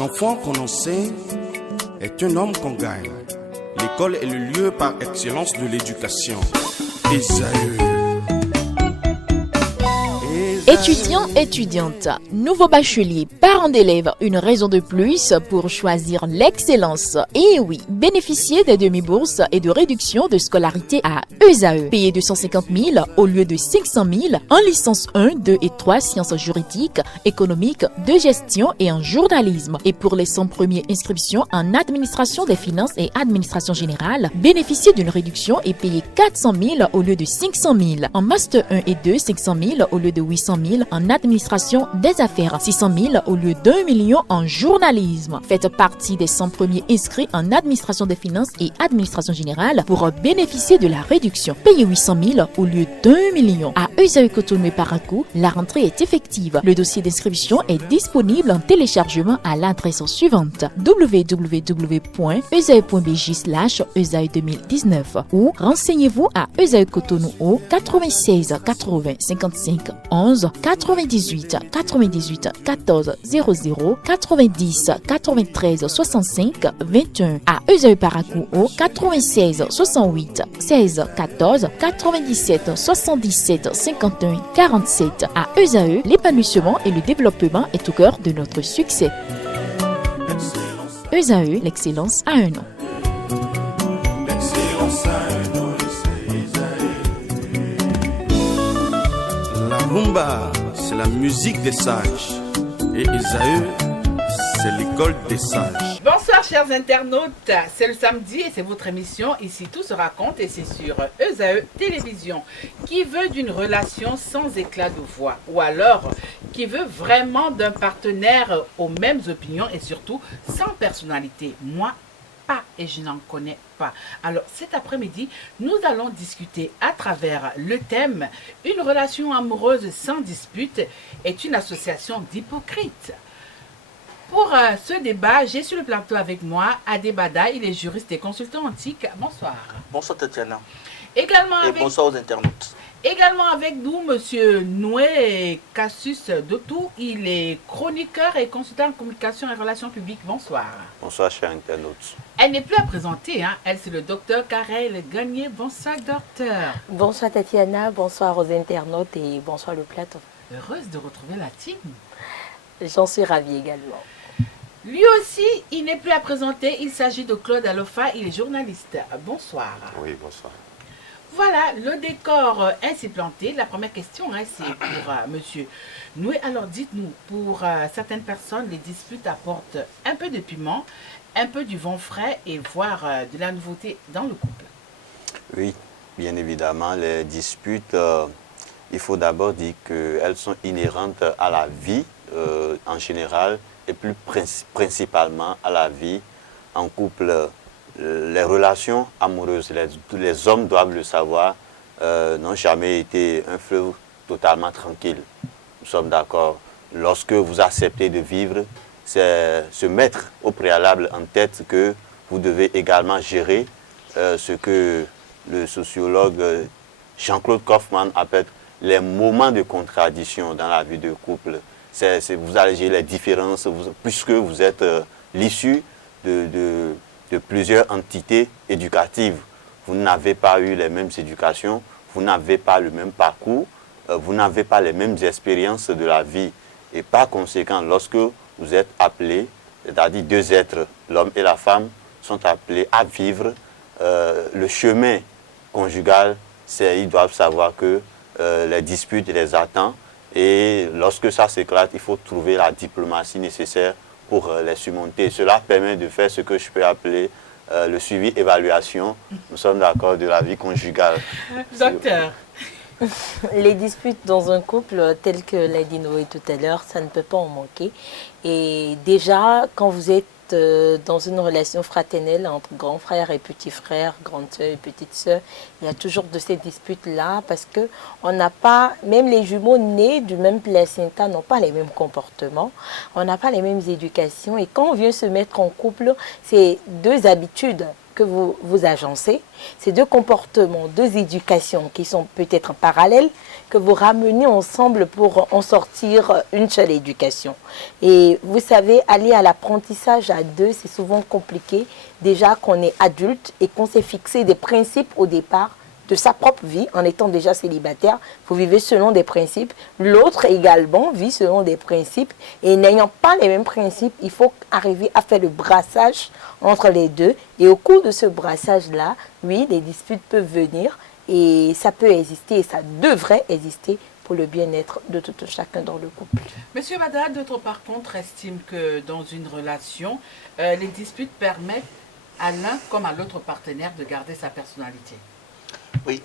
Chaque enfant qu'on enseigne est un homme qu'on gagne. L'école est le lieu par excellence de l'éducation. Esaü. Étudiants, étudiantes, nouveaux bacheliers, parents d'élèves, une raison de plus pour choisir l'excellence. Et oui, bénéficier des demi-bourses et de réduction de scolarité à Esaü. Payer 250 000 au lieu de 500 000 en licence 1, 2 et 3 sciences juridiques, économiques, de gestion et en journalisme. Et pour les 100 premières inscriptions en administration des finances et administration générale, bénéficier d'une réduction et payer 400 000 au lieu de 500 000. En master 1 et 2, 500 000 au lieu de 800 000 en administration des affaires, 600 000 au lieu d'1 million en journalisme. Faites partie des 100 premiers inscrits en administration des finances et administration générale pour bénéficier de la réduction. Payez 800 000 au lieu d'1 million. À Esaü Cotonou et Parakou, la rentrée est effective. Le dossier d'inscription est disponible en téléchargement à l'adresse suivante: www.esaü.bj/esaü2019 ou renseignez-vous à Esaü Cotonou au 96 80 55 11 98 98 14 00 90 93 65 21. À Esaü Parakou au 96 68 16 14 97 77 51 47. À Esaü, l'épanouissement et le développement est au cœur de notre succès. Esaü, l'excellence a un nom. La rumba, c'est la musique des sages. Et Esaü, c'est l'école des sages. Bonsoir chers internautes, c'est le samedi et c'est votre émission Ici tout se raconte et c'est sur Esaü Télévision. Qui veut d'une relation sans éclat de voix ou alors qui veut vraiment d'un partenaire aux mêmes opinions et surtout sans personnalité? Moi, pas et je n'en connais pas. Alors cet après-midi, nous allons discuter à travers le thème « Une relation amoureuse sans dispute est une association d'hypocrites ». Pour ce débat, j'ai sur le plateau avec moi Adebada, il est juriste et consultant antique. Bonsoir. Bonsoir Tatiana. Également Et bonsoir aux internautes. Également avec nous, Monsieur Noué Cassius Dotou, il est chroniqueur et consultant en communication et relations publiques. Bonsoir. Bonsoir chers internautes. Elle n'est plus à présenter, hein. Elle c'est le docteur Karel Gagné. Bonsoir docteur. Bonsoir Tatiana, bonsoir aux internautes et bonsoir le plateau. Heureuse de retrouver la team. J'en suis ravie également. Lui aussi, il n'est plus à présenter, il s'agit de Claude Alofa, il est journaliste. Bonsoir. Oui, bonsoir. Voilà, le décor ainsi planté. La première question, hein, c'est pour monsieur Noué. Alors dites-nous, pour certaines personnes, les disputes apportent un peu de piment, un peu du vent frais et voire de la nouveauté dans le couple. Oui, bien évidemment, les disputes, il faut d'abord dire qu'elles sont inhérentes à la vie en général et plus principalement à la vie en couple. Les relations amoureuses, les hommes doivent le savoir, n'ont jamais été un fleuve totalement tranquille. Nous sommes d'accord. Lorsque vous acceptez de vivre, c'est se mettre au préalable en tête que vous devez également gérer ce que le sociologue Jean-Claude Kaufmann appelle les moments de contradiction dans la vie de couple. Vous allez gérer les différences, puisque vous êtes l'issue de plusieurs entités éducatives. Vous n'avez pas eu les mêmes éducations, vous n'avez pas le même parcours, vous n'avez pas les mêmes expériences de la vie. Et par conséquent, lorsque vous êtes appelés, c'est-à-dire deux êtres, l'homme et la femme, sont appelés à vivre le chemin conjugal, ils doivent savoir que les disputes les attendent. Et lorsque ça s'éclate, il faut trouver la diplomatie nécessaire pour les surmonter. Cela permet de faire ce que je peux appeler le suivi-évaluation. Nous sommes d'accord de la vie conjugale. Docteur. Les disputes dans un couple, telles que l'a dit Noé tout à l'heure, ça ne peut pas en manquer. Et déjà, quand vous êtes dans une relation fraternelle entre grand frère et petit frère, grande soeur et petite soeur, il y a toujours de ces disputes-là parce que on n'a pas, même les jumeaux nés du même placenta n'ont pas les mêmes comportements, on n'a pas les mêmes éducations et quand on vient se mettre en couple, c'est deux habitudes que vous agencez, ces deux comportements, deux éducations qui sont peut-être parallèles, que vous ramenez ensemble pour en sortir une seule éducation. Et vous savez, aller à l'apprentissage à deux, c'est souvent compliqué, déjà qu'on est adulte et qu'on s'est fixé des principes au départ de sa propre vie en étant déjà célibataire. Vous vivez selon des principes. L'autre également vit selon des principes. Et n'ayant pas les mêmes principes, il faut arriver à faire le brassage entre les deux. Et au cours de ce brassage-là, oui, les disputes peuvent venir et ça peut exister et ça devrait exister pour le bien-être de tout chacun dans le couple. Monsieur Bada, d'autre par contre, estime que dans une relation, les disputes permettent à l'un comme à l'autre partenaire de garder sa personnalité. Oui,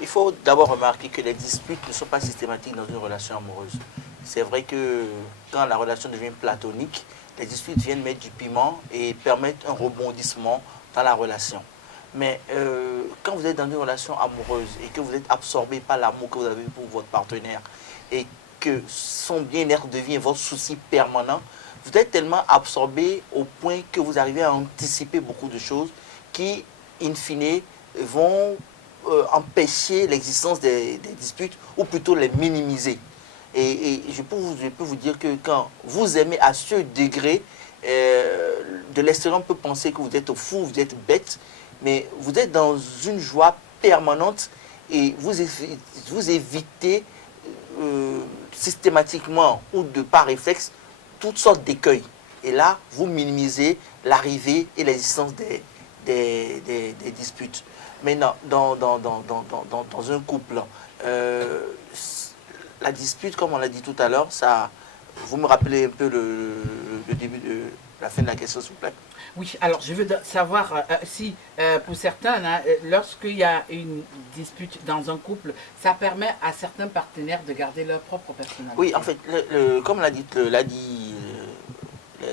il faut d'abord remarquer que les disputes ne sont pas systématiques dans une relation amoureuse. C'est vrai que quand la relation devient platonique, les disputes viennent mettre du piment et permettent un rebondissement dans la relation. Mais quand vous êtes dans une relation amoureuse et que vous êtes absorbé par l'amour que vous avez pour votre partenaire et que son bien-être devient votre souci permanent, vous êtes tellement absorbé au point que vous arrivez à anticiper beaucoup de choses qui, in fine, vont empêcher l'existence des disputes ou plutôt les minimiser. Et je peux vous dire que quand vous aimez à ce degré, de l'extérieur on peut penser que vous êtes fou, vous êtes bête, mais vous êtes dans une joie permanente et vous évitez systématiquement ou de par réflexe toutes sortes d'écueils. Et là, vous minimisez l'arrivée et l'existence des disputes. Maintenant, dans un couple, la dispute, comme on l'a dit tout à l'heure, ça, vous me rappelez un peu le début de la fin de la question, s'il vous plaît? Oui, alors je veux savoir si pour certains, hein, lorsqu'il y a une dispute dans un couple, ça permet à certains partenaires de garder leur propre personnalité. Oui, en fait, comme l'a dit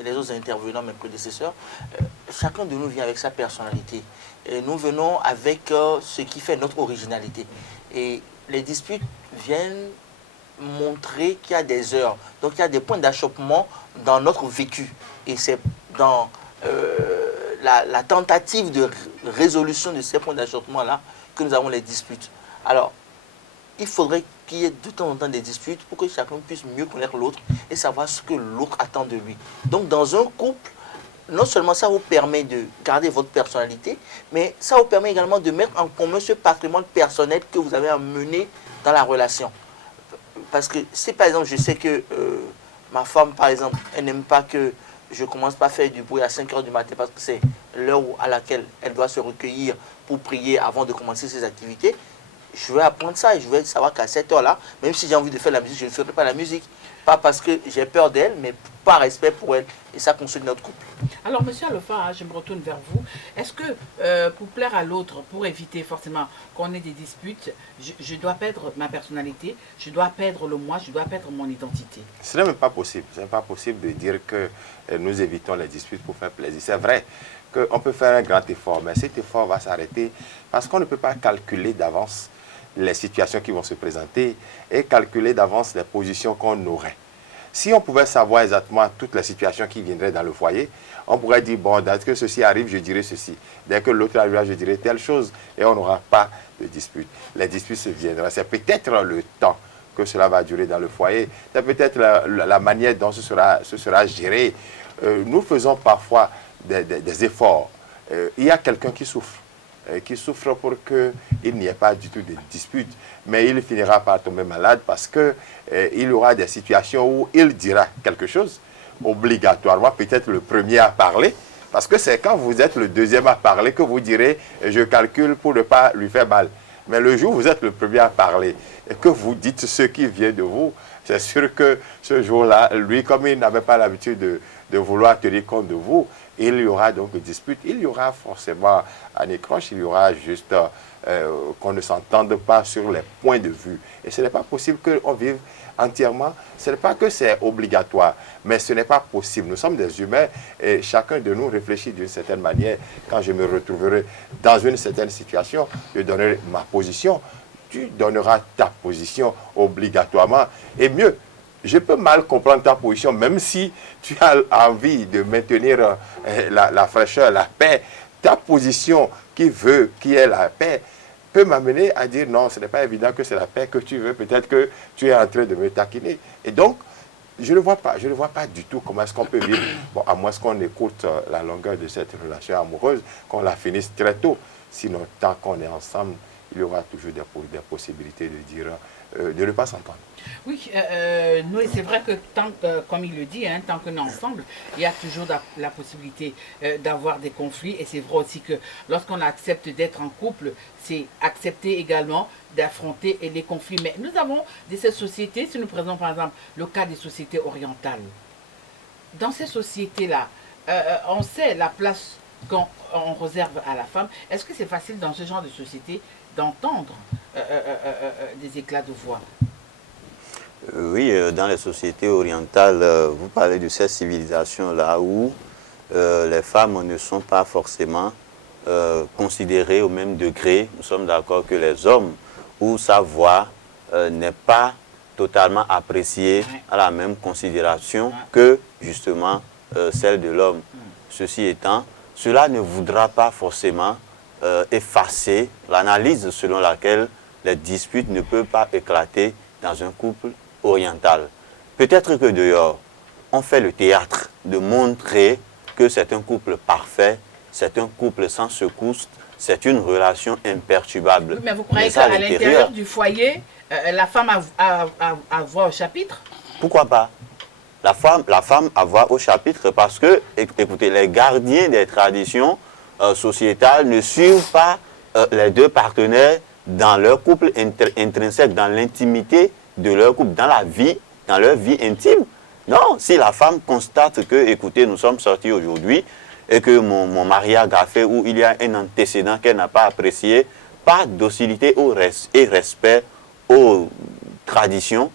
les autres intervenants, mes prédécesseurs, chacun de nous vient avec sa personnalité. Et nous venons avec ce qui fait notre originalité. Et les disputes viennent montrer qu'il y a des heures. Donc il y a des points d'achoppement dans notre vécu. Et c'est dans la tentative de résolution de ces points d'achoppement-là que nous avons les disputes. Alors, il faudrait qu'il y ait de temps en temps des disputes pour que chacun puisse mieux connaître l'autre et savoir ce que l'autre attend de lui. Donc dans un couple, non seulement ça vous permet de garder votre personnalité, mais ça vous permet également de mettre en commun ce patrimoine personnel que vous avez à mener dans la relation. Parce que si par exemple je sais que ma femme par exemple, elle n'aime pas que je commence pas à faire du bruit à 5 h du matin parce que c'est l'heure à laquelle elle doit se recueillir pour prier avant de commencer ses activités, je vais apprendre ça et je vais savoir qu'à cette heure-là, même si j'ai envie de faire la musique, je ne ferai pas la musique. Pas parce que j'ai peur d'elle, mais par respect pour elle. Et ça construit notre couple. Alors, monsieur Alofa, je me retourne vers vous. Est-ce que pour plaire à l'autre, pour éviter forcément qu'on ait des disputes, je dois perdre ma personnalité, je dois perdre le moi, je dois perdre mon identité? Ce n'est même pas possible. Ce n'est pas possible de dire que nous évitons les disputes pour faire plaisir. C'est vrai qu'on peut faire un grand effort, mais cet effort va s'arrêter parce qu'on ne peut pas calculer d'avance les situations qui vont se présenter et calculer d'avance les positions qu'on aurait. Si on pouvait savoir exactement toutes les situations qui viendraient dans le foyer, on pourrait dire, bon, dès que ceci arrive, je dirai ceci. Dès que l'autre arrivera, je dirai telle chose et on n'aura pas de dispute. Les disputes se viendront. C'est peut-être le temps que cela va durer dans le foyer. C'est peut-être la manière dont ce sera géré. Nous faisons parfois des efforts. Il y a quelqu'un qui souffre pour qu'il n'y ait pas du tout de dispute. Mais il finira par tomber malade parce qu'il y aura des situations où il dira quelque chose, obligatoirement, peut-être le premier à parler, parce que c'est quand vous êtes le deuxième à parler que vous direz « je calcule pour ne pas lui faire mal ». Mais le jour où vous êtes le premier à parler et que vous dites ce qui vient de vous, c'est sûr que ce jour-là, lui, comme il n'avait pas l'habitude de vouloir tenir compte de vous, il y aura donc une dispute, il y aura forcément un écroche, il y aura juste qu'on ne s'entende pas sur les points de vue. Et ce n'est pas possible qu'on vive entièrement, ce n'est pas que c'est obligatoire, mais ce n'est pas possible. Nous sommes des humains et chacun de nous réfléchit d'une certaine manière. Quand je me retrouverai dans une certaine situation, je donnerai ma position, tu donneras ta position obligatoirement. Et mieux, je peux mal comprendre ta position, même si tu as envie de maintenir la fraîcheur, la paix. ta position qui veut, qui est la paix, peut m'amener à dire non, ce n'est pas évident que c'est la paix que tu veux, peut-être que tu es en train de me taquiner. Et donc, je ne vois pas du tout comment est-ce qu'on peut vivre, bon, à moins qu'on écoute la longueur de cette relation amoureuse, qu'on la finisse très tôt. Sinon, tant qu'on est ensemble, il y aura toujours des possibilités de dire, de ne pas s'entendre. Oui, Noé, c'est vrai que comme il le dit, hein, tant qu'on est ensemble, il y a toujours la possibilité d'avoir des conflits. Et c'est vrai aussi que lorsqu'on accepte d'être en couple, c'est accepter également d'affronter les conflits. Mais nous avons de ces sociétés, si nous prenons par exemple le cas des sociétés orientales, dans ces sociétés-là, on sait la place qu'on réserve à la femme. Est-ce que c'est facile dans ce genre de société d'entendre des éclats de voix? Oui, dans les sociétés orientales, vous parlez de ces civilisations-là où les femmes ne sont pas forcément considérées au même degré. Nous sommes d'accord que les hommes, où sa voix n'est pas totalement appréciée à la même considération que justement celle de l'homme. Ceci étant, cela ne voudra pas forcément effacer l'analyse selon laquelle les disputes ne peuvent pas éclater dans un couple oriental. Peut-être que dehors, on fait le théâtre de montrer que c'est un couple parfait, c'est un couple sans secousse, c'est une relation imperturbable. Oui, mais vous croyez qu'à l'intérieur du foyer, la femme a voix au chapitre? Pourquoi pas? La femme a voix au chapitre parce que, écoutez, les gardiens des traditions sociétales ne suivent pas les deux partenaires dans leur couple intrinsèque, dans l'intimité de leur couple, dans leur vie intime. Non, si la femme constate que, écoutez, nous sommes sortis aujourd'hui et que mon mari a gaffé ou il y a un antécédent qu'elle n'a pas apprécié, pas docilité et respect aux traditions,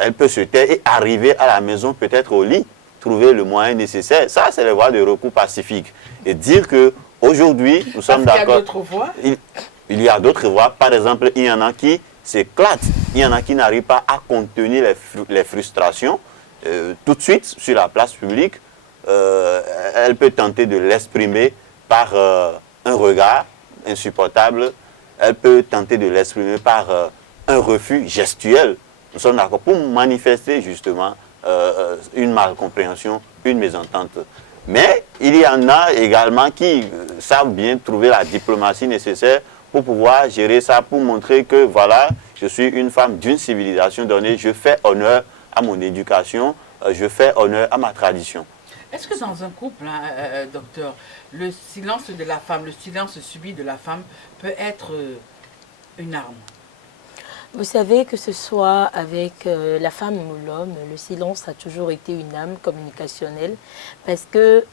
elle peut se taire et arriver à la maison, peut-être au lit, trouver le moyen nécessaire. Ça, c'est les voies de recours pacifiques. Et dire qu'aujourd'hui, nous sommes d'accord. Il y a d'autres voies? Il y a d'autres voies. Par exemple, il y en a qui s'éclatent. Il y en a qui n'arrivent pas à contenir les frustrations. Tout de suite, sur la place publique, elle peut tenter de l'exprimer par un regard insupportable. Elle peut tenter de l'exprimer par un refus gestuel. Nous sommes d'accord pour manifester justement une malcompréhension, une mésentente. Mais il y en a également qui savent bien trouver la diplomatie nécessaire pour pouvoir gérer ça, pour montrer que voilà, je suis une femme d'une civilisation donnée, je fais honneur à mon éducation, je fais honneur à ma tradition. Est-ce que dans un couple, hein, docteur, le silence de la femme, le silence subi de la femme peut être une arme? Vous savez, que ce soit avec la femme ou l'homme, le silence a toujours été une arme communicationnelle parce que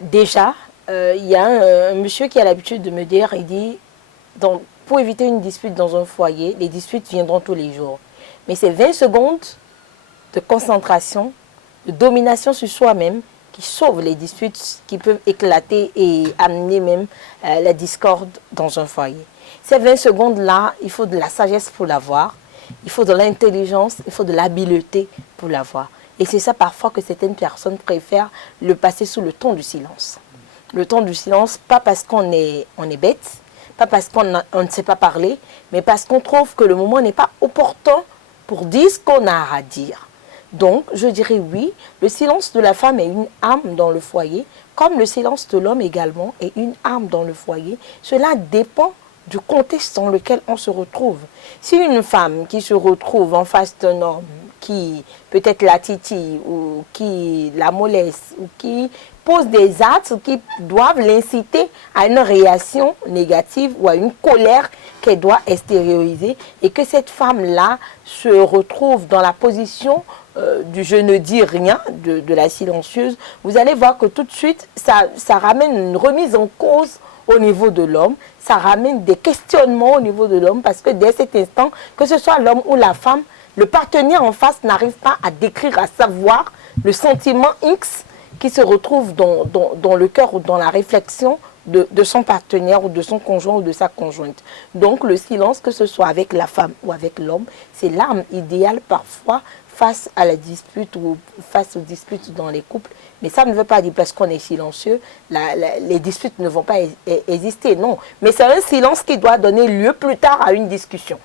déjà, il y a un monsieur qui a l'habitude de me dire, il dit, pour éviter une dispute dans un foyer, les disputes viendront tous les jours. Mais c'est 20 secondes de concentration, de domination sur soi-même qui sauvent les disputes qui peuvent éclater et amener même la discorde dans un foyer. Ces 20 secondes-là, il faut de la sagesse pour l'avoir, il faut de l'intelligence, il faut de l'habileté pour l'avoir. Et c'est ça parfois que certaines personnes préfèrent le passer sous le ton du silence. Le ton du silence, pas parce qu'on est bête, pas parce qu'on ne sait pas parler, mais parce qu'on trouve que le moment n'est pas opportun pour dire ce qu'on a à dire. Donc, je dirais oui, le silence de la femme est une arme dans le foyer, comme le silence de l'homme également est une arme dans le foyer. Cela dépend du contexte dans lequel on se retrouve. Si une femme qui se retrouve en face d'un homme qui peut-être la titille ou qui la moleste ou qui pose des actes qui doivent l'inciter à une réaction négative ou à une colère qu'elle doit extérioriser et que cette femme-là se retrouve dans la position du je ne dis rien, de la silencieuse, vous allez voir que tout de suite, ça ramène une remise en cause au niveau de l'homme, ça ramène des questionnements au niveau de l'homme parce que dès cet instant, que ce soit l'homme ou la femme, le partenaire en face n'arrive pas à décrire, à savoir le sentiment X qui se retrouve dans le cœur ou dans la réflexion de son partenaire ou de son conjoint ou de sa conjointe. Donc le silence, que ce soit avec la femme ou avec l'homme, c'est l'arme idéale parfois face à la dispute ou face aux disputes dans les couples. Mais ça ne veut pas dire parce qu'on est silencieux, les disputes ne vont pas exister, non. Mais c'est un silence qui doit donner lieu plus tard à une discussion.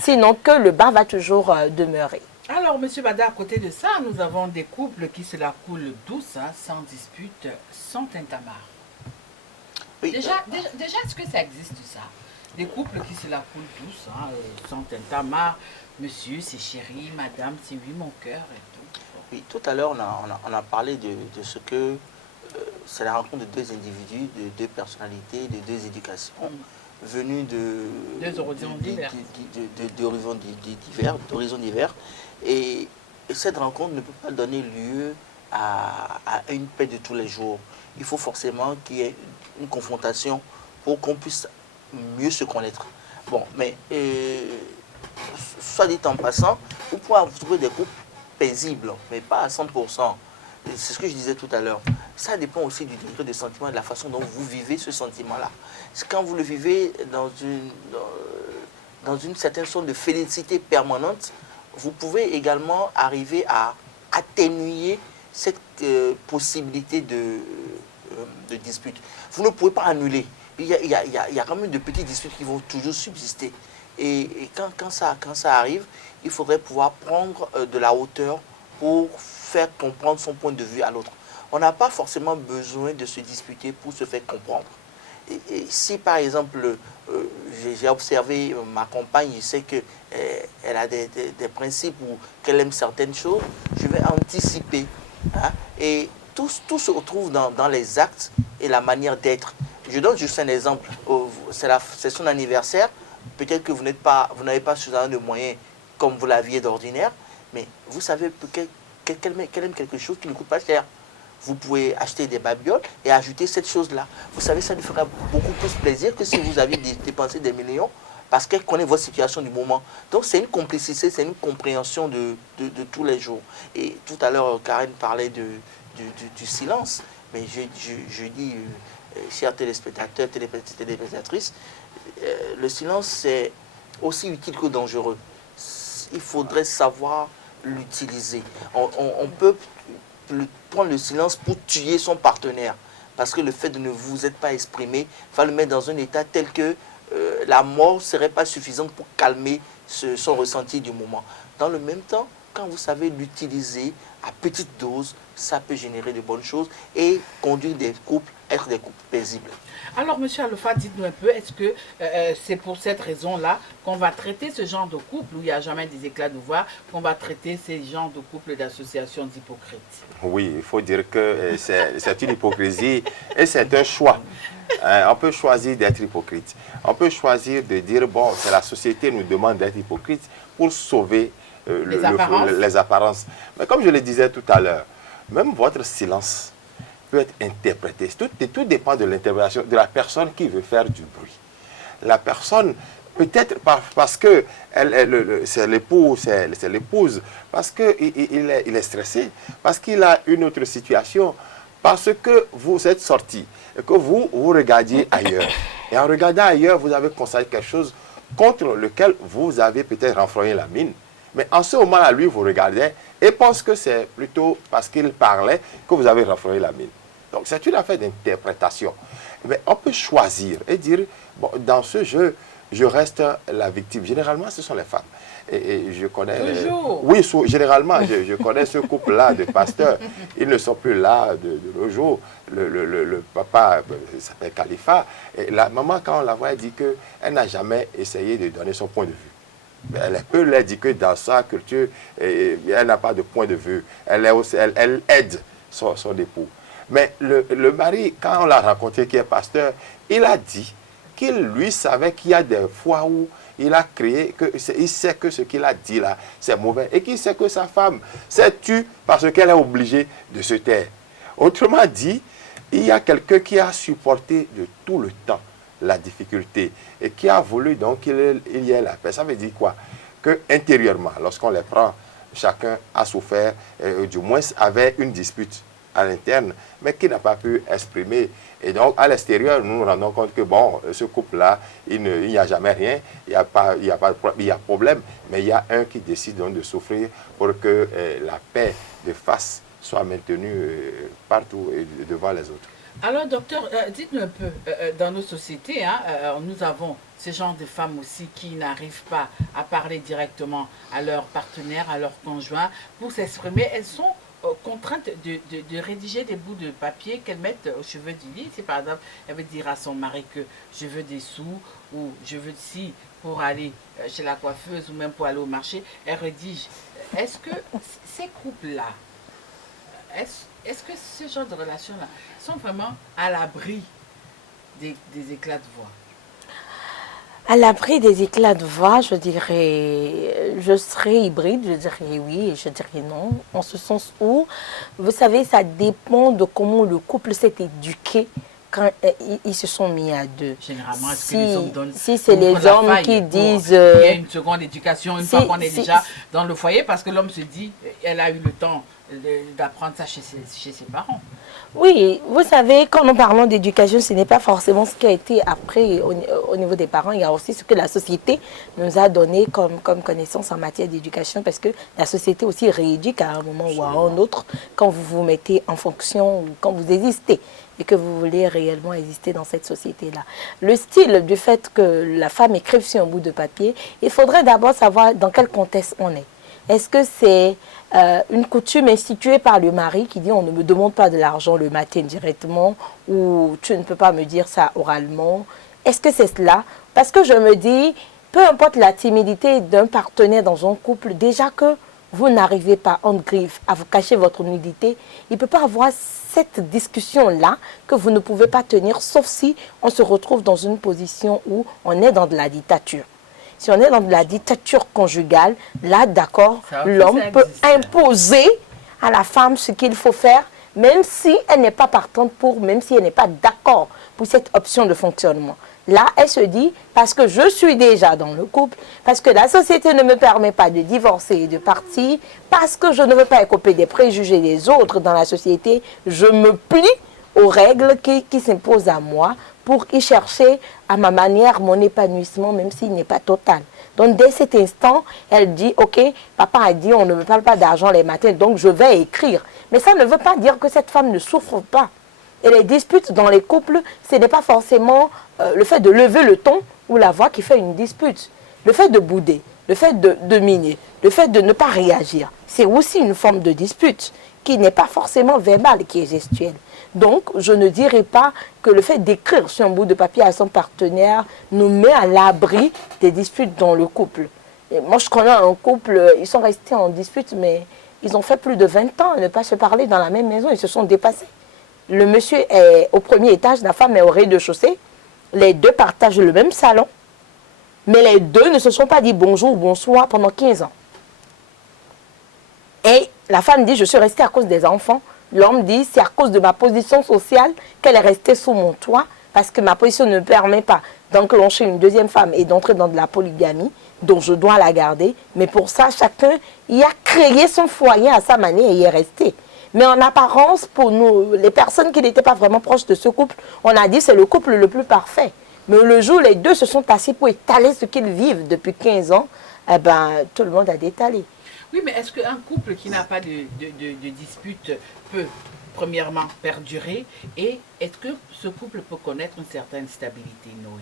Sinon que le bas va toujours demeurer. Alors, Monsieur Bada, à côté de ça, nous avons des couples qui se la coulent douce, hein, sans dispute, sans tintamarre. Oui, Déjà, est-ce que ça existe, ça? Des couples qui se la coulent douce, hein, sans tintamarre. Monsieur, c'est chéri, madame, c'est oui, mon cœur et tout. oui, tout à l'heure, on a parlé de ce que c'est la rencontre de deux individus, de deux personnalités, de deux éducations, venues d'horizons divers. Et cette rencontre ne peut pas donner lieu à une paix de tous les jours. Il faut forcément qu'il y ait une confrontation pour qu'on puisse mieux se connaître. Bon, mais soit dit en passant, vous pouvez trouver des couples paisibles, mais pas à 100%. C'est ce que je disais tout à l'heure. Ça dépend aussi du degré de sentiment et de la façon dont vous vivez ce sentiment-là. Quand vous le vivez dans une certaine sorte de félicité permanente, vous pouvez également arriver à atténuer cette possibilité de dispute. Vous ne pouvez pas annuler. Il y a quand même de petites disputes qui vont toujours subsister. Et quand ça arrive, il faudrait pouvoir prendre de la hauteur pour faire comprendre son point de vue à l'autre. On n'a pas forcément besoin de se disputer pour se faire comprendre. Et si par exemple, j'ai observé ma compagne, je sais qu'elle a des principes ou qu'elle aime certaines choses, je vais anticiper. Hein, et tout se retrouve dans les actes et la manière d'être. Je donne juste un exemple. C'est son anniversaire. Peut-être que vous n'avez pas suffisamment de moyens comme vous l'aviez d'ordinaire, mais vous savez qu'elle aime quelque chose qui ne coûte pas cher. Vous pouvez acheter des babioles et ajouter cette chose-là. Vous savez, ça lui fera beaucoup plus plaisir que si vous aviez dépensé des millions parce qu'elle connaît votre situation du moment. Donc, c'est une complicité, c'est une compréhension de tous les jours. Et tout à l'heure, Karen parlait du silence. Mais je dis, chers téléspectateurs, téléspectatrices, le silence, c'est aussi utile que dangereux. Il faudrait savoir l'utiliser. On peut prendre le silence pour tuer son partenaire. Parce que le fait de ne vous être pas exprimé va le mettre dans un état tel que la mort ne serait pas suffisante pour calmer son ressenti du moment. Dans le même temps, quand vous savez l'utiliser à petite dose, ça peut générer de bonnes choses et conduire être des couples paisibles. Alors, Monsieur Alpha, dites-nous un peu, est-ce que c'est pour cette raison-là qu'on va traiter ce genre de couple, où il n'y a jamais des éclats de voix, qu'on va traiter ces genres de couples d'associations d'hypocrites? Oui, il faut dire que c'est une hypocrisie et c'est un choix. On peut choisir d'être hypocrite. On peut choisir de dire, bon, c'est la société nous demande d'être hypocrite pour sauver les apparences. Mais comme je le disais tout à l'heure, même votre silence peut être interprété. Tout dépend de l'interprétation de la personne qui veut faire du bruit. La personne, peut-être parce que c'est l'épouse, parce qu'il est stressé, parce qu'il a une autre situation, parce que vous êtes sorti et que vous regardiez ailleurs. Et en regardant ailleurs, vous avez constaté quelque chose contre lequel vous avez peut-être renfrogné la mine. Mais en ce moment-là, lui, vous regardez et pense que c'est plutôt parce qu'il parlait que vous avez renfrogné la mine. Donc, c'est une affaire d'interprétation. Mais on peut choisir et dire, bon, dans ce jeu, je reste la victime. Généralement, ce sont les femmes. Et je connais... Toujours. Oui, généralement, je connais ce couple-là de pasteurs. Ils ne sont plus là de nos jours. Le papa s'appelle Khalifa. Et la maman, quand on la voit, elle dit qu'elle n'a jamais essayé de donner son point de vue. Elle peut leur dire que dans sa culture, elle n'a pas de point de vue. Elle aide son époux. Mais le mari, quand on l'a rencontré, qui est pasteur, il a dit qu'il lui savait qu'il y a des fois où il a créé, il sait que ce qu'il a dit là, c'est mauvais. Et qu'il sait que sa femme s'est tue parce qu'elle est obligée de se taire. Autrement dit, il y a quelqu'un qui a supporté de tout le temps la difficulté et qui a voulu donc qu'il y ait la paix. Ça veut dire quoi? Que intérieurement, lorsqu'on les prend, chacun a souffert, du moins avait une dispute. à l'interne, mais qui n'a pas pu exprimer. Et donc, à l'extérieur, nous nous rendons compte que, bon, ce couple-là, il n'y a jamais rien, il y a problème, mais il y a un qui décide donc de souffrir pour que la paix de face soit maintenue partout et devant les autres. Alors, docteur, dites-nous un peu, dans nos sociétés, nous avons ce genre de femmes aussi qui n'arrivent pas à parler directement à leur partenaire, à leur conjoint pour s'exprimer. Elles sont contraintes de rédiger des bouts de papier qu'elles mettent aux cheveux du lit. Si par exemple, elle veut dire à son mari que je veux des sous ou je veux ci pour aller chez la coiffeuse ou même pour aller au marché, elle rédige. Est-ce que ces couples-là, est-ce que ce genre de relations-là sont vraiment à l'abri des éclats de voix? À l'abri des éclats de voix, je dirais, je serais hybride, je dirais oui et je dirais non, en ce sens où, vous savez, ça dépend de comment le couple s'est éduqué quand ils se sont mis à deux. Généralement, est-ce que les hommes donnent... Si c'est les hommes qui disent... Il y a une seconde éducation, une fois qu'on est déjà dans le foyer, parce que l'homme se dit, elle a eu le temps d'apprendre ça chez ses parents. Oui, vous savez, quand nous parlons d'éducation, ce n'est pas forcément ce qui a été appris au niveau des parents. Il y a aussi ce que la société nous a donné comme connaissance en matière d'éducation, parce que la société aussi rééduque à un moment ou à un autre quand vous vous mettez en fonction ou quand vous existez et que vous voulez réellement exister dans cette société-là. Le style du fait que la femme écrive sur un bout de papier, il faudrait d'abord savoir dans quel contexte on est. Est-ce que c'est une coutume instituée par le mari qui dit on ne me demande pas de l'argent le matin directement ou tu ne peux pas me dire ça oralement? Est-ce que c'est cela? Parce que je me dis, peu importe la timidité d'un partenaire dans un couple, déjà que vous n'arrivez pas en griffe à vous cacher votre nudité, il ne peut pas avoir cette discussion-là que vous ne pouvez pas tenir, sauf si on se retrouve dans une position où on est dans de la dictature. Si on est dans de la dictature conjugale, là, d'accord, l'homme peut imposer à la femme ce qu'il faut faire, même si elle n'est pas partante pour, même si elle n'est pas d'accord pour cette option de fonctionnement. Là, elle se dit, parce que je suis déjà dans le couple, parce que la société ne me permet pas de divorcer et de partir, parce que je ne veux pas écoper des préjugés des autres dans la société, je me plie aux règles qui s'imposent à moi pour y chercher à ma manière mon épanouissement, même s'il n'est pas total. Donc, dès cet instant, elle dit, ok, papa a dit, on ne me parle pas d'argent les matins, donc je vais écrire. Mais ça ne veut pas dire que cette femme ne souffre pas. Et les disputes dans les couples, ce n'est pas forcément le fait de lever le ton ou la voix qui fait une dispute. Le fait de bouder, le fait de miner, le fait de ne pas réagir, c'est aussi une forme de dispute qui n'est pas forcément verbale, qui est gestuelle. Donc, je ne dirais pas que le fait d'écrire sur un bout de papier à son partenaire nous met à l'abri des disputes dans le couple. Et moi, je connais un couple, ils sont restés en dispute, mais ils ont fait plus de 20 ans à ne pas se parler dans la même maison, ils se sont dépassés. Le monsieur est au premier étage, la femme est au rez-de-chaussée. Les deux partagent le même salon, mais les deux ne se sont pas dit bonjour, bonsoir pendant 15 ans. Et la femme dit, je suis restée à cause des enfants. L'homme dit, c'est à cause de ma position sociale qu'elle est restée sous mon toit, parce que ma position ne me permet pas d'enclencher une deuxième femme et d'entrer dans de la polygamie, dont je dois la garder. Mais pour ça, chacun y a créé son foyer à sa manière et y est resté. Mais en apparence, pour nous, les personnes qui n'étaient pas vraiment proches de ce couple, on a dit c'est le couple le plus parfait. Mais le jour où les deux se sont assis pour étaler ce qu'ils vivent depuis 15 ans, eh ben, tout le monde a détalé. Oui, mais est-ce qu'un couple qui n'a pas de dispute peut, premièrement, perdurer? Et est-ce que ce couple peut connaître une certaine stabilité, Noé?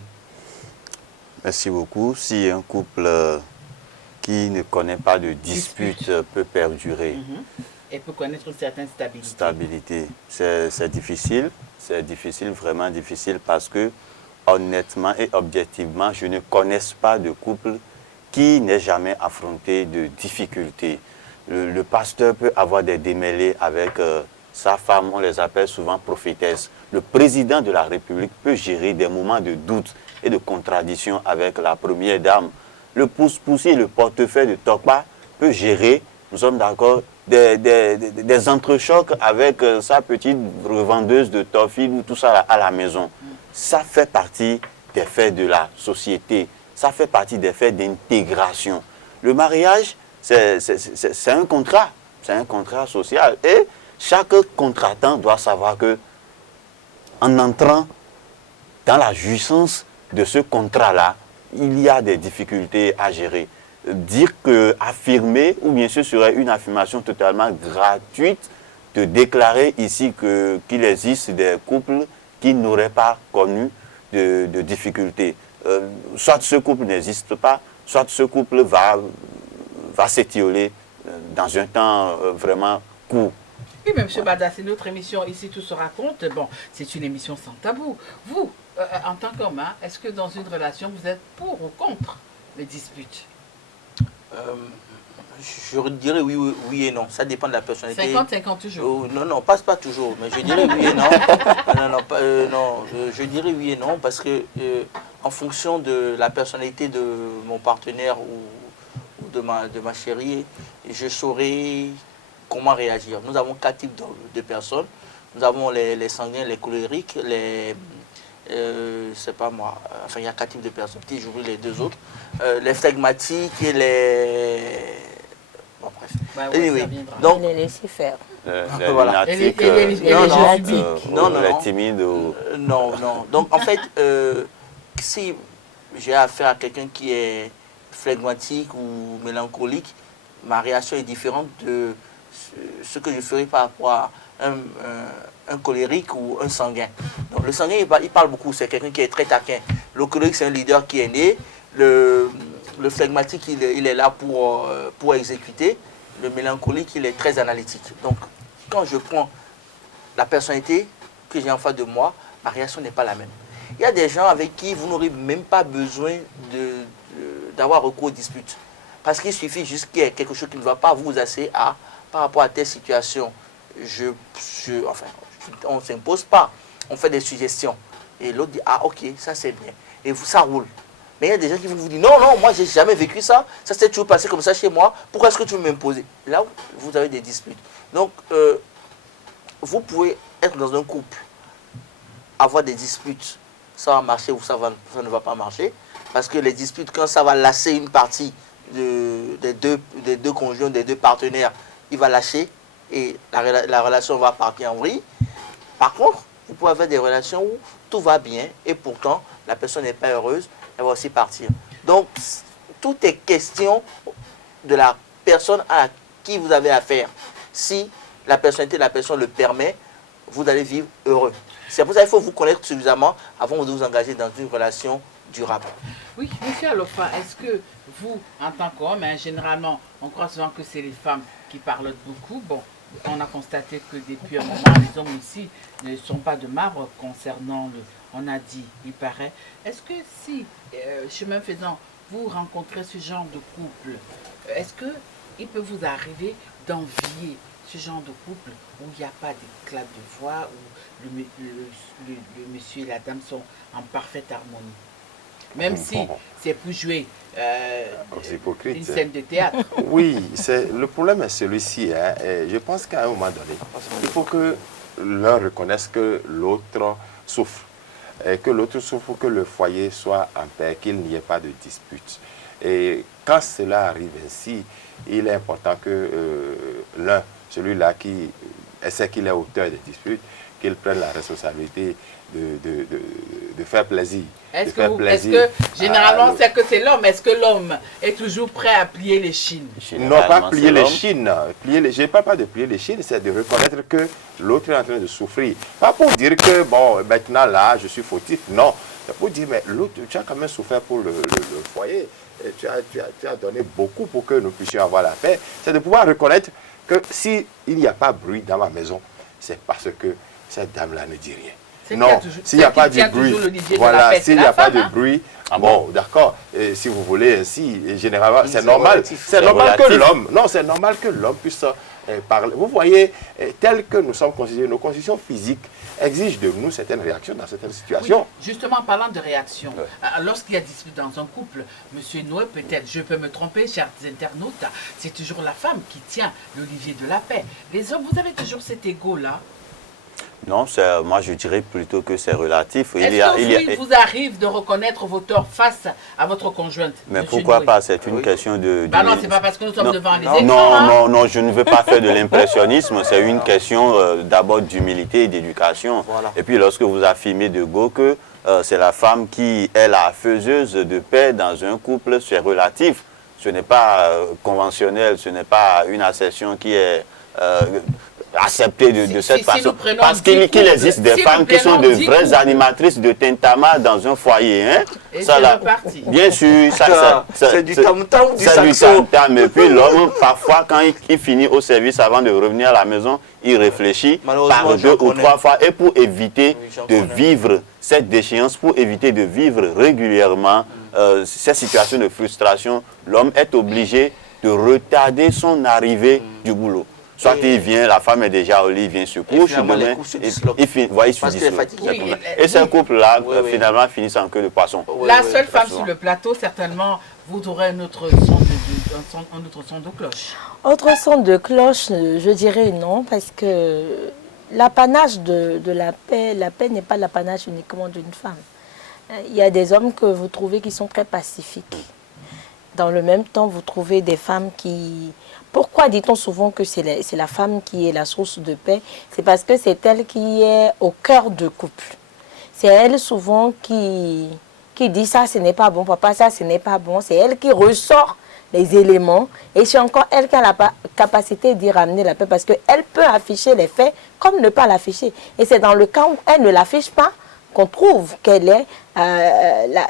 Merci beaucoup. Si un couple qui ne connaît pas de dispute peut perdurer, et peut connaître une certaine stabilité. C'est difficile, vraiment difficile, parce que honnêtement et objectivement, je ne connais pas de couple qui n'ait jamais affronté de difficultés. Le pasteur peut avoir des démêlés avec sa femme, on les appelle souvent prophétesses. Le président de la République peut gérer des moments de doute et de contradiction avec la première dame. Le pousse-poussier, le portefeuille de Tokpa peut gérer, nous sommes d'accord, des entrechocs avec sa petite revendeuse de toffee ou tout ça à la maison. Ça fait partie des faits de la société. Ça fait partie des faits d'intégration. Le mariage, c'est un contrat. C'est un contrat social. Et chaque contractant doit savoir que en entrant dans la jouissance de ce contrat-là, il y a des difficultés à gérer. Dire que affirmer, ou bien ce serait une affirmation totalement gratuite, de déclarer ici qu'il existe des couples qui n'auraient pas connu de difficultés. Soit ce couple n'existe pas, soit ce couple va s'étioler dans un temps vraiment court. Oui, mais M. Bada, c'est notre émission Ici tout se raconte. Bon, c'est une émission sans tabou. Vous, en tant qu'homme, hein, est-ce que dans une relation, vous êtes pour ou contre les disputes? Je dirais oui et non. Ça dépend de la personnalité. 50-50 toujours. Non, pas toujours. Mais je dirais oui et non. Je dirais oui et non parce que en fonction de la personnalité de mon partenaire ou de ma chérie, je saurais comment réagir. Nous avons 4 types de personnes. Nous avons les sanguins, les colériques, c'est pas moi. Enfin, il y a 4 types de personnes. J'oublie les 2 autres. Les phlegmatiques et les... Bon, bref. Bah ouais, anyway, Donc, les laisser faire. Les Voilà. lunatiques, les timides. Non. Donc, en fait, si j'ai affaire à quelqu'un qui est phlegmatique ou mélancolique, ma réaction est différente de ce que je ferais par rapport à un colérique ou un sanguin. Donc, le sanguin, il parle beaucoup, c'est quelqu'un qui est très taquin. Le colérique, c'est un leader qui est né. Le phlegmatique, il est là pour exécuter. Le mélancolique, il est très analytique. Donc, quand je prends la personnalité que j'ai en face de moi, ma réaction n'est pas la même. Il y a des gens avec qui vous n'aurez même pas besoin d'avoir recours aux disputes. Parce qu'il suffit juste qu'il y ait quelque chose qui ne va pas, vous assez par rapport à telle situation. On ne s'impose pas. On fait des suggestions. Et l'autre dit, ah ok, ça c'est bien. Et ça roule. Mais il y a des gens qui vont vous dire, non, moi j'ai jamais vécu ça. Ça s'est toujours passé comme ça chez moi. Pourquoi est-ce que tu veux m'imposer? Là, vous avez des disputes. Donc, vous pouvez être dans un couple, avoir des disputes. Ça va marcher ou ça ne va pas marcher. Parce que les disputes, quand ça va lasser une partie des deux conjoints, des 2 partenaires, il va lâcher et la relation va partir en vrille. Par contre, vous pouvez avoir des relations où tout va bien et pourtant la personne n'est pas heureuse, elle va aussi partir. Donc, tout est question de la personne à qui vous avez affaire. Si la personnalité de la personne le permet, vous allez vivre heureux. C'est pour ça qu'il faut vous connaître suffisamment avant de vous engager dans une relation durable. Oui, monsieur Alofa, est-ce que vous, en tant qu'homme, hein, généralement, on croit souvent que c'est les femmes qui parlent beaucoup. Bon, on a constaté que depuis un moment, les hommes ici ne sont pas de marbre concernant on a dit, il paraît. Est-ce que si, chemin faisant, vous rencontrez ce genre de couple, est-ce qu'il peut vous arriver d'envier ce genre de couple où il n'y a pas d'éclat de voix, où le monsieur et la dame sont en parfaite harmonie? Même si c'est pour jouer une scène de théâtre. Oui, le problème est celui-ci. Hein, je pense qu'à un moment donné, il faut que l'un reconnaisse que l'autre souffre. Que l'autre souffre, que le foyer soit en paix, qu'il n'y ait pas de dispute. Et quand cela arrive ainsi, il est important que l'un, celui-là qui essaie qu'il est auteur des disputes, qu'il prenne la responsabilité de faire plaisir. Est-ce que généralement c'est que c'est l'homme? Est-ce que l'homme est toujours prêt à plier les chines? Non, pas plier les chines. Je ne parle pas de plier les chines, c'est de reconnaître que l'autre est en train de souffrir. Pas pour dire que, bon, maintenant là, je suis fautif. Non, c'est pour dire, mais l'autre, tu as quand même souffert pour le foyer. Et tu as donné beaucoup pour que nous puissions avoir la paix. C'est de pouvoir reconnaître que s'il n'y a pas bruit dans ma maison, c'est parce que cette dame-là ne dit rien. Non, s'il n'y a pas de bruit, voilà, s'il n'y a pas de bruit, bon, d'accord, si vous voulez ainsi, généralement, c'est normal. C'est normal que l'homme, non, c'est normal que l'homme puisse parler. Vous voyez, tel que nous sommes constitués, nos conditions physiques exigent de nous certaines réactions dans certaines situations. Oui, justement, en parlant de réactions, lorsqu'il y a dispute dans un couple, monsieur Noé, peut-être, je peux me tromper, chers internautes, c'est toujours la femme qui tient l'olivier de la paix. Les hommes, vous avez toujours cet égo-là? Non, moi je dirais plutôt que c'est relatif. Est-ce qu'il vous arrive de reconnaître vos torts face à votre conjointe? Mais pourquoi pas? C'est une question de... Bah non, c'est pas parce que nous sommes devant les écrans. Non, je ne veux pas faire de l'impressionnisme. C'est une question d'abord d'humilité et d'éducation. Voilà. Et puis lorsque vous affirmez de go que c'est la femme qui est la faiseuse de paix dans un couple, c'est relatif. Ce n'est pas conventionnel, ce n'est pas une assertion qui est... accepter de cette façon. Parce qu'il existe des femmes qui sont de vraies animatrices de Tentama dans un foyer. Hein? Et ça, là, bien sûr, c'est du tam-tam, du saxo. Et puis l'homme, parfois, quand il finit au service avant de revenir à la maison, il réfléchit par 2 ou 3 fois. Et pour éviter de vivre cette déchéance, pour éviter de vivre régulièrement cette situation de frustration, l'homme est obligé de retarder son arrivée du boulot. Soit il vient, la femme est déjà au lit, il vient se couche, demain, il se disloque. Et ces couples-là, finalement, finissent en queue de poisson. La seule femme sur le plateau, certainement, vous aurez un autre son de cloche. Autre son de cloche, je dirais non, parce que l'apanage de la paix n'est pas l'apanage uniquement d'une femme. Il y a des hommes que vous trouvez qui sont très pacifiques. Dans le même temps, vous trouvez des femmes qui... Pourquoi dit-on souvent que c'est la femme qui est la source de paix? C'est parce que c'est elle qui est au cœur du couple. C'est elle souvent qui dit ça, ce n'est pas bon, papa, ça, ce n'est pas bon. C'est elle qui ressort les éléments. Et c'est encore elle qui a la capacité d'y ramener la paix parce qu'elle peut afficher les faits comme ne pas l'afficher. Et c'est dans le cas où elle ne l'affiche pas qu'on trouve qu'elle est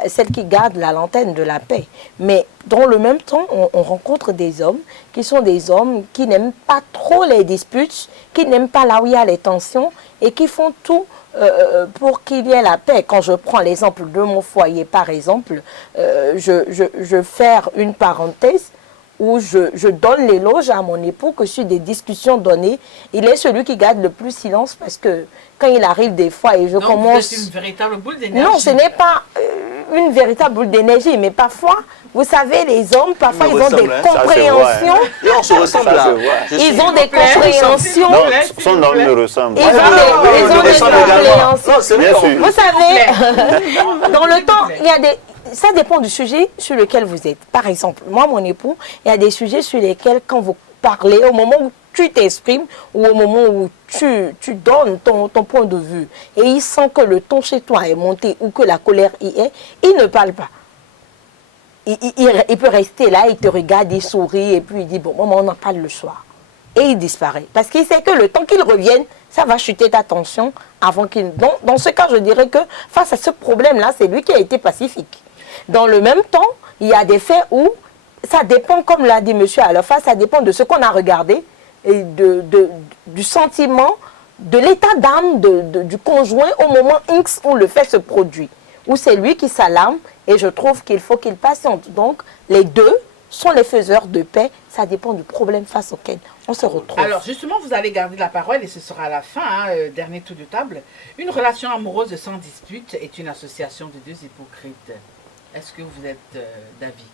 celle qui garde la lanterne de la paix. Mais dans le même temps, on rencontre des hommes qui sont des hommes qui n'aiment pas trop les disputes, qui n'aiment pas là où il y a les tensions et qui font tout pour qu'il y ait la paix. Quand je prends l'exemple de mon foyer, par exemple, je fais une parenthèse où je donne l'éloge à mon époux que sur des discussions données, il est celui qui garde le plus silence parce que quand il arrive des fois et je commence... C'est une véritable boule d'énergie. Non, ce n'est pas une véritable boule d'énergie, mais parfois, vous savez, les hommes, parfois, ils ont des compréhensions. Et on se ressemble là. Ils ont des compréhensions. Non, son homme me ressemble. Ils ont des compréhensions. Vous savez, dans le temps, il y a des... Ça dépend du sujet sur lequel vous êtes. Par exemple, moi, mon époux, il y a des sujets sur lesquels, quand vous parlez, au moment où tu t'exprimes ou au moment où tu donnes ton point de vue, et il sent que le ton chez toi est monté ou que la colère y est, il ne parle pas. Il peut rester là, il te regarde, il sourit, et puis il dit, bon, maman, on en parle le soir. Et il disparaît. Parce qu'il sait que le temps qu'il revienne, ça va chuter ta tension avant qu'il... Donc, dans ce cas, je dirais que face à ce problème-là, c'est lui qui a été pacifique. Dans le même temps, il y a des faits où ça dépend, comme l'a dit monsieur Alofa, ça dépend de ce qu'on a regardé et du sentiment, de l'état d'âme du conjoint au moment X où le fait se produit. Où c'est lui qui s'alarme et je trouve qu'il faut qu'il patiente. Donc, les deux sont les faiseurs de paix. Ça dépend du problème face auquel on se retrouve. Alors, justement, vous allez garder la parole et ce sera à la fin, dernier tour de table. Une relation amoureuse sans dispute est une association de deux hypocrites. Est-ce que vous êtes d'avis?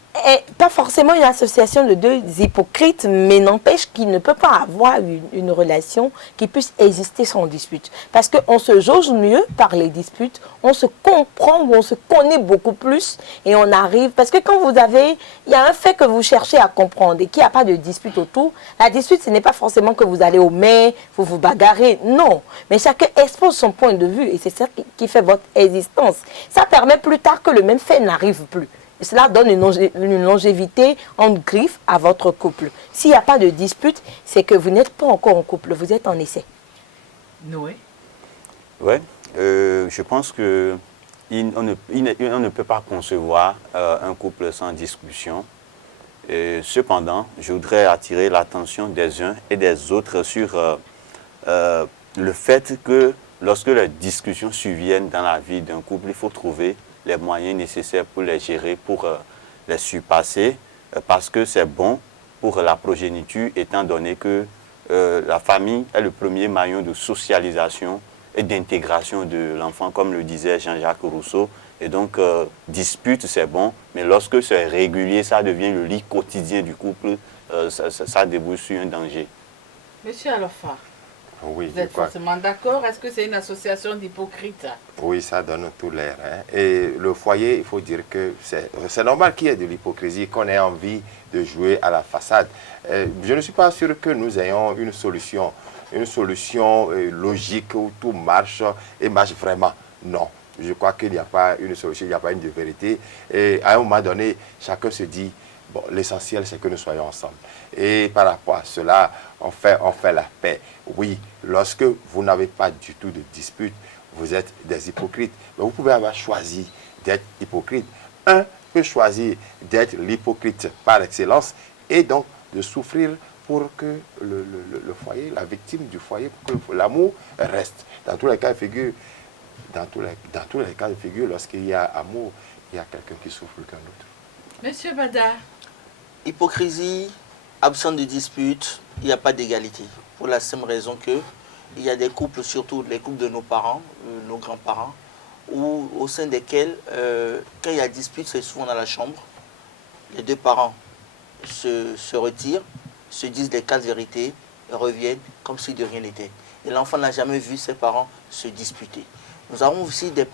Pas forcément une association de deux hypocrites, mais n'empêche qu'il ne peut pas avoir une relation qui puisse exister sans dispute. Parce qu'on se jauge mieux par les disputes, on se comprend ou on se connaît beaucoup plus et on arrive... Parce que quand vous avez... Il y a un fait que vous cherchez à comprendre et qu'il n'y a pas de dispute autour. La dispute, ce n'est pas forcément que vous allez au mai, vous vous bagarrez. Non, mais chacun expose son point de vue et c'est ça qui fait votre existence. Ça permet plus tard que le même fait n'arrive plus. Et cela donne une longévité en griffe à votre couple. S'il n'y a pas de dispute, c'est que vous n'êtes pas encore en couple, vous êtes en essai. Noé? Oui, je pense que on ne peut pas concevoir un couple sans discussion. Cependant, je voudrais attirer l'attention des uns et des autres sur le fait que lorsque les discussions surviennent dans la vie d'un couple, il faut trouver les moyens nécessaires pour les gérer, pour les surpasser, parce que c'est bon pour la progéniture, étant donné que la famille est le premier maillon de socialisation et d'intégration de l'enfant, comme le disait Jean-Jacques Rousseau. Et donc, dispute, c'est bon, mais lorsque c'est régulier, ça devient le lit quotidien du couple, ça débouche sur un danger. Monsieur Alofa? Oui, Vous je êtes crois. forcément d'accord? Est-ce que c'est une association d'hypocrites? Oui, ça donne tout l'air, hein. Et le foyer, il faut dire que c'est normal qu'il y ait de l'hypocrisie, qu'on ait envie de jouer à la façade. Je ne suis pas sûr que nous ayons une solution logique où tout marche et marche vraiment. Non, je crois qu'il n'y a pas une solution, il n'y a pas une de vérité. Et à un moment donné, chacun se dit, bon, l'essentiel c'est que nous soyons ensemble. Et par rapport à cela, on fait la paix. Oui, lorsque vous n'avez pas du tout de dispute, vous êtes des hypocrites. Mais vous pouvez avoir choisi d'être hypocrite. Un peut choisir d'être l'hypocrite par excellence et donc de souffrir pour que le foyer, la victime du foyer, pour que l'amour reste. Dans tous les cas de figure, lorsqu'il y a amour, il y a quelqu'un qui souffre plus qu'un autre. Monsieur Bada. Hypocrisie, absence de dispute, il n'y a pas d'égalité. Pour la simple raison que il y a des couples, surtout les couples de nos parents, nos grands-parents, au sein desquels, quand il y a dispute, c'est souvent dans la chambre. Les deux parents se retirent, se disent les quatre vérités, et reviennent comme si de rien n'était. Et l'enfant n'a jamais vu ses parents se disputer. Nous avons aussi des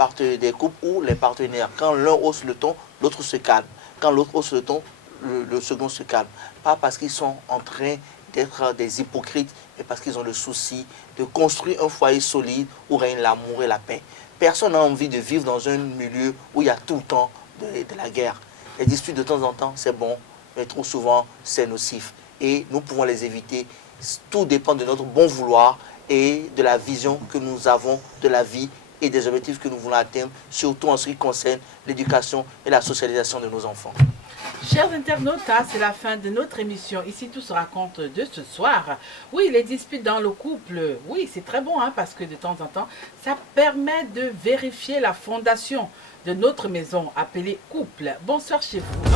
couples où les partenaires, quand l'un hausse le ton, l'autre se calme. Quand l'autre hausse le ton, le second se calme. Pas parce qu'ils sont en train d'être des hypocrites, mais parce qu'ils ont le souci de construire un foyer solide où règne l'amour et la paix. Personne n'a envie de vivre dans un milieu où il y a tout le temps de la guerre. Les disputes de temps en temps, c'est bon, mais trop souvent, c'est nocif. Et nous pouvons les éviter. Tout dépend de notre bon vouloir et de la vision que nous avons de la vie et des objectifs que nous voulons atteindre, surtout en ce qui concerne l'éducation et la socialisation de nos enfants. Chers internautes, c'est la fin de notre émission. Ici, tout se raconte de ce soir. Oui, les disputes dans le couple, oui, c'est très bon, parce que de temps en temps, ça permet de vérifier la fondation de notre maison appelée couple. Bonsoir chez vous.